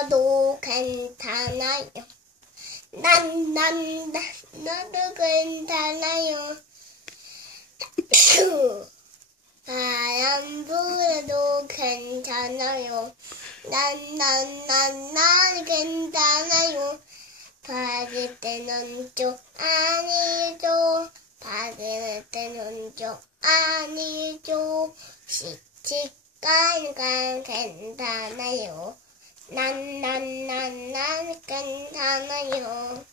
불어도 괜찮아요. 나도 괜찮아요. 바람 불어도 괜찮아요. 난 괜찮아요. 받을 때는 쪽 아니죠. 받을 때는 쪽 아니죠. 시간 괜찮아요. 난 괜찮아요.